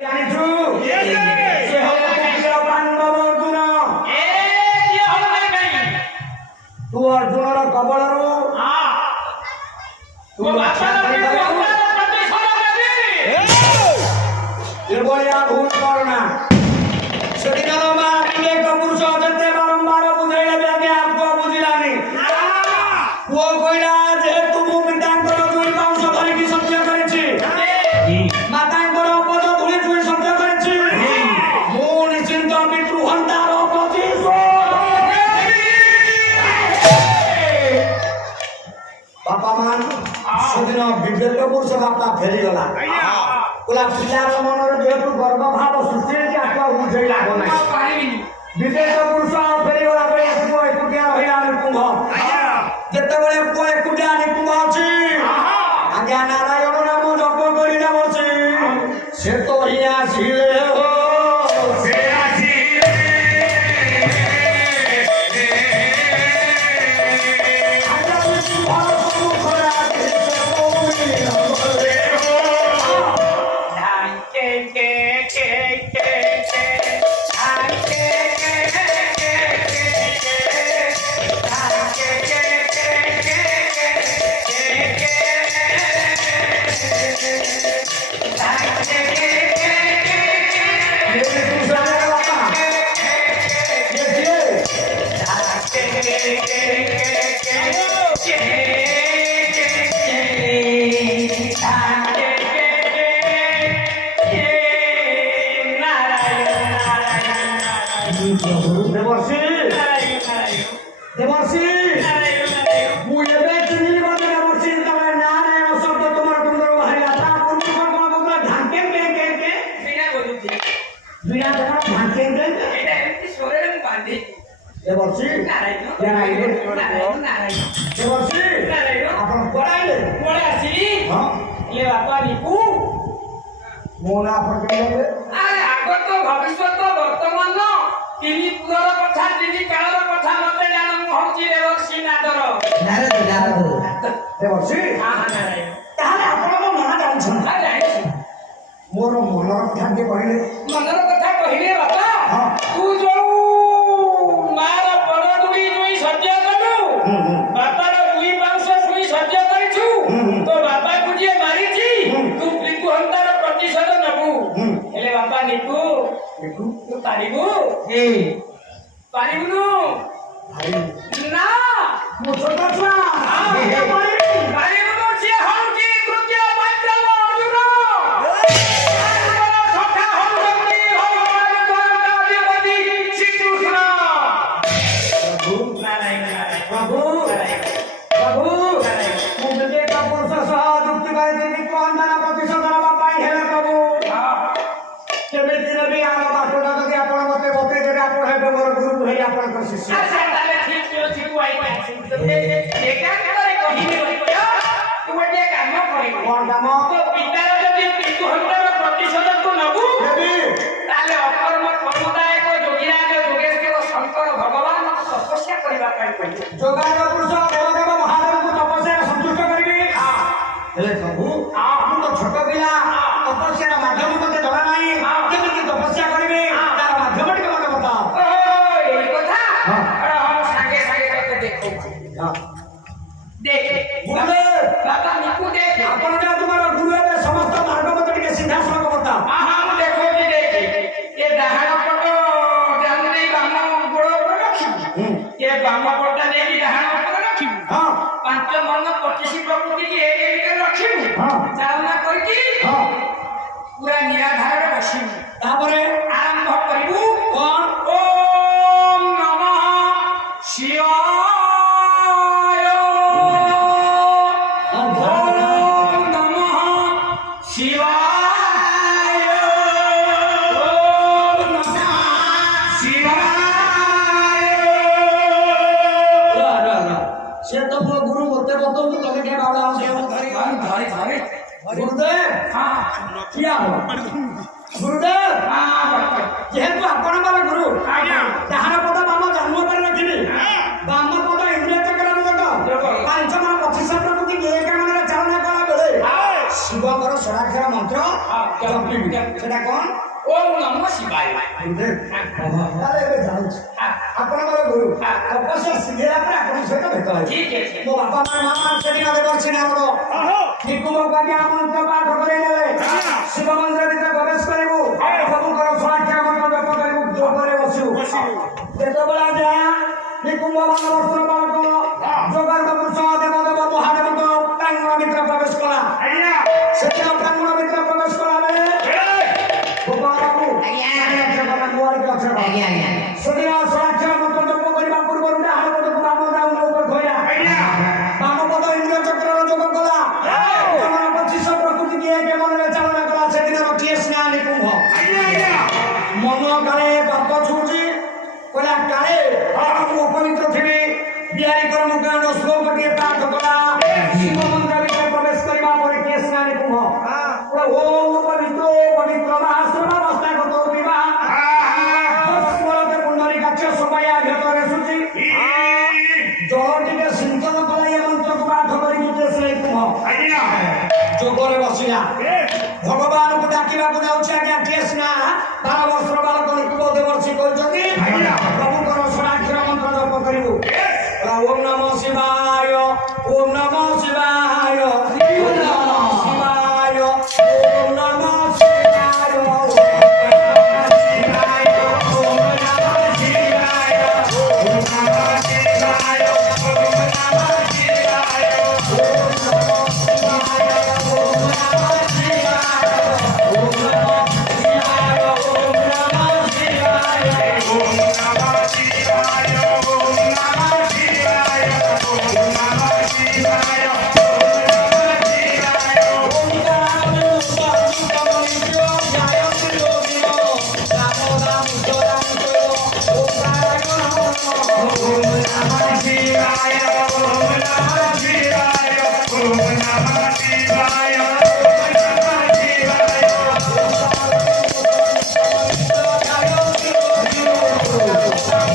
জানিছু সে হলো কুপিলা পাণ্ডব অর্জুন କିଏ ହବ କାଇଁ ତୁ ଅର୍ଜୁନର କବଳରୁ ତୁ ମୋ ବାପାର ଏଭଳିଆ ଭୁଲ କରନା ସେଦିନର ମା ବିବେକ ପୁରୁଷ ଯେତେ ବାରମ୍ବାର ବୁଝେଇଲେ ବି ଆଜ୍ଞା ପୁଅ ବୁଝିଲାନି ପୁଅ କହିଲା ଯେହେତୁ ମୁଁ ପିତାଙ୍କର ଦୁଇ ମାଂସ ଧରିକି ସତ୍ୟ କରିଛି ମାତାଙ୍କର ଅପଦ ଧୂଳି ଧୂଳି ସତ୍ୟ କରିଛି ମୁଁ ନିଶ୍ଚିନ୍ତ ପିତୃହନ୍ତାର ପ୍ରତିଶୋଧ ବାପା ମା ସେଦିନ ବିବେକ ପୁରୁଷ ବାପା ଫେରିଗଲା କହିଲା ପିଲାର ମନରେ ଯେହେତୁ ଗର୍ବ ଭାବ ସୃଷ୍ଟି ହେଇଛି ଆକୁ ଆଉ ବୁଝେଇ ଲାଭ ନାହିଁ ବିବେକ ପୁରୁଷ ଫେରିଗଲା ବେଳେ ପୁଅ ଏକୁଟିଆ ରହିଲା ନିକୁମ୍ଭ ଯେତେବେଳେ ପୁଅ ଏକୁଟିଆ ନିକୁମ୍ଭ ଅଛି ଆଜ୍ଞା ନାରାୟଣ ନାମ ଜପ କରିଲା ବସି ସେ ତ ହିଁ ଆସିଲେ ସେ ଆସିଲେ ମୋର ମନର କଥା ଟିକେ କହିଲେ ମନର କଥା କହିଲେ ବାପା ତୁ ଯୋଉ ମାର ପର ଦୁଇ ଦୁଇ ସଜ୍ଜ କଲୁ ବାପାର ଦୁଇ ମାଂସ ଦୁଇ ସଜ୍ଜ କରିଛୁ ତୋ ବାପାକୁ ଯିଏ ମାରିଛି ତୁ ପିତୃହନ୍ତାର ପ୍ରତିଶୋଧ ନେବୁ ହେଲେ ବାପା ନିକୁ ତୁ ପାରିବୁ ପାରିବୁନୁ ନା ମୁଁ ଛୋଟ ଛୁଆ ପାରିବୁନୁ ସିଏ ହଉଛି ତୃତୀୟ ପାଣ୍ଡବ ଅର୍ଜୁନ ଯୋଗାଯୋଗ ପୁରୁଷ ଦେବଦେବ ମହାଦେବଙ୍କୁ ତପସ୍ୟାରେ ସନ୍ତୁଷ୍ଟ କରିବି ହେଲେ ପ୍ରଭୁ ମୁଁ ତ ଛୋଟ ପିଲା ତପସ୍ୟାର ମାଧ୍ୟମ ମତେ ଜଣା ନାହିଁ କେମିତି ତପସ୍ୟା କରିବି ତାର ମାଧ୍ୟମ ଟିକେ ମତେ ବତାଅ ଏଇ କଥା ସାଙ୍ଗେ ସାଙ୍ଗେ ତତେ ଦେଖଉଛି ଦେଖେ ବାପା ନିକୁ ଦେଖେ ଆପଣ ଯା ତୁମର ଗୁରୁ ଏବେ ସମସ୍ତ ମାର୍ଗ ମତେ ଟିକେ ସିଧାସଳଖ ବତାଅ ମୁଁ ଦେଖଉଛି ଦେଖେ ଏ ଡାହାଣ ପଟ ଜାଣି ବାମ ଗୋଡ଼ ଉପରେ ରଖିବୁ ଏ ବାମ ପଟଟା ନେଇକି ଡାହାଣ ଉପରେ ରଖିବୁ ପାଞ୍ଚ ମନ ପଚିଶି ପ୍ରକୃତିକି ଏକ ଏକରେ ରଖିବୁ ଚାଳନା କରିକି ପୁରା ନିରାଧାରରେ ବସିବୁ ତାପରେ ଆରମ୍ଭ କରିବୁ କଣ ଓମ୍ ନମଃ ଶିବାୟ ଓମ୍ ନମଃ ଶିବାୟ ଓମ୍ ନମଃ ଶିବାୟ ସେ ତ ମୋ ଗୁରୁ ମତେ ବତଉଛୁ ତମେ କିଏ ବାଉଳା ଗୁରୁଦେବ ଠିଆ ହବ ଗୁରୁଦେବ সেটা কোন ওম নমঃ শিবায় তাহলে ଏବେ ଯାଉଛି ଆପଣଙ୍କର ଗୁରୁ ତପସ୍ୟା ଶିଖିଲା ପରେ ଆପଣଙ୍କ ସହିତ ଭେଟ ହେବ ଠିକ ଅଛି ମୋ ବାପା ମା ସେଠି ନଦେ ବସି ନା ଆମର ନିକୁମକୁ ଆଜ୍ଞା ଆମନ୍ତ୍ରଣ ପାଠ କରେଇଦେଲେ ଶିବ ମନ୍ଦିର ଭିତରେ ପ୍ରବେଶ କରିବୁ ପ୍ରଭୁଙ୍କର ସ୍ୱାକ୍ଷର ମନ୍ତ୍ର ଜପ କରିବୁ ଯୋଗରେ ବସିବୁ ଯେତେବେଳେ ଯା ନିକୁମ୍ଭ ମାନବସ୍ତ୍ର ବାଳକ ଯୋଗାର୍ଗ ପୁରୁଷ ଦେବ ଦେବ ମହାଦେବଙ୍କ ପ୍ରାଙ୍ଗଣ ଭିତରେ ପ୍ରବେଶ କଲା ସେଦିନ ପ୍ରାଙ୍ଗଣ ଭିତରେ ପ୍ରବେଶ କଲା ବେଳେ ଗୋପାଳକୁ ସେଦିନ ସ୍ୱାକ୍ଷର ମନ୍ତ୍ର ଜପ କରିବା ପୂର୍ବରୁ ଡାହାଣପଦକୁ ବାମପଦ ଉପରେ ଧୋଇଲା ବାମପଦ ଇନ୍ଦ୍ର ଚକ୍ରର ଯୋଗ କଲା ଜମନ 25 ପ୍ରକୃତି କିଏ ମନରେ ଚାଳନା କଲା ସେଦିନର କିଏ ସ୍ନେହା ନିକୁମ୍ଭ ମନ କାଳେ ପାପ ଛୁଟି କହିଲା କାଳେ ମୁଁ ଅପବିତ୍ର ଥିବି ବିହାରୀ କର୍ମକାଣ୍ଡ ଶ୍ଲୋକଟିଏ ପାଠ କଲା ଶିବ ମନ୍ଦିର ଭିତରେ ପ୍ରବେଶ କରିବା ପରେ କିଏ ସ୍ନେହା ନିକୁମ୍ଭ ଓମ୍ ପବିତ୍ର ପବିତ୍ର ମହାଶ୍ରମାବସ୍ଥା ଗତ ବିବାହ ସ୍ମରତେ ପୁଣ୍ଡରୀକାକ୍ଷ ସମୟା ଭିତରେ ସୂଚି ଜଳ ଟିକେ ସିଞ୍ଚନ କଲା ଏ ମନ୍ତ୍ରକୁ ପାଠ କରିକି କିଏ ସ୍ନେହା ନିକୁମ୍ଭ ଯୋଗରେ ବସିଲା ଭଗବାନଙ୍କୁ ଡାକିବାକୁ ଯାଉଛି ଆଜ୍ଞା କିଏ ସ୍ନେହା 12 ବର୍ଷର ବାଳକ ନିକୁମ୍ଭ ଦେବର୍ଷି କହିଛନ୍ତି ପ୍ରଭୁଙ୍କର ସ୍ୱରାକ୍ଷର ମନ୍ତ୍ର ଜପ କରିବୁ ଓମ୍ ନମଃ ଶିବାୟ ଓମ୍ ନମଃ ଶିବାୟ ଓମ୍ ନମଃ ଶିବାୟ ଓମ୍ ନମଃ ଶିବାୟ ଓମ୍ ନମଃ ଶିବାୟ ଓମ୍ ନମଃ ଶିବାୟ ଓମ୍ ନମଃ ଶିବାୟ ଓମ୍ ନମଃ ଶିବାୟ ଓମ୍ ନମଃ ଶିବାୟ ଓମ୍ ନମଃ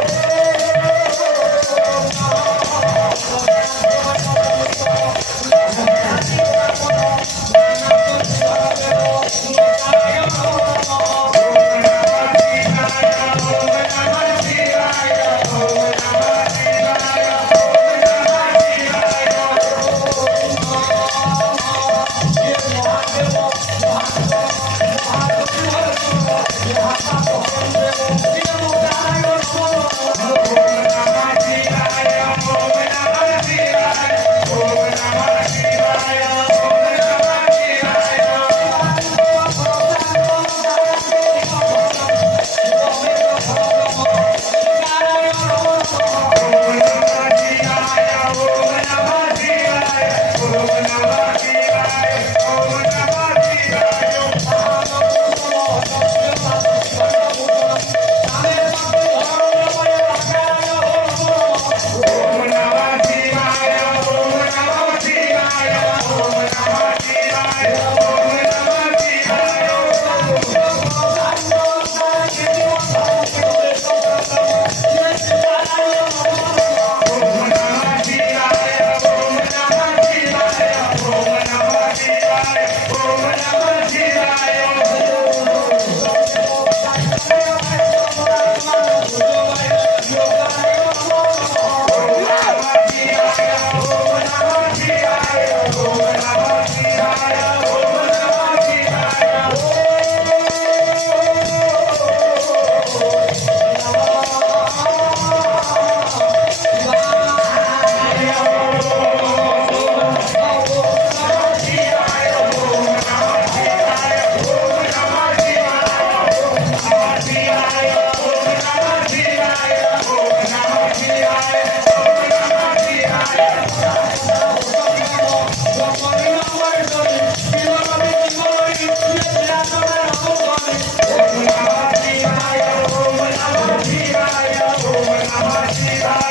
ଶିବାୟ ଓମ୍ ନମଃ ଶିବାୟ ଓମ୍ ନମଃ ଶିବାୟ ଓମ୍ ନମଃ ଶିବାୟ Shiva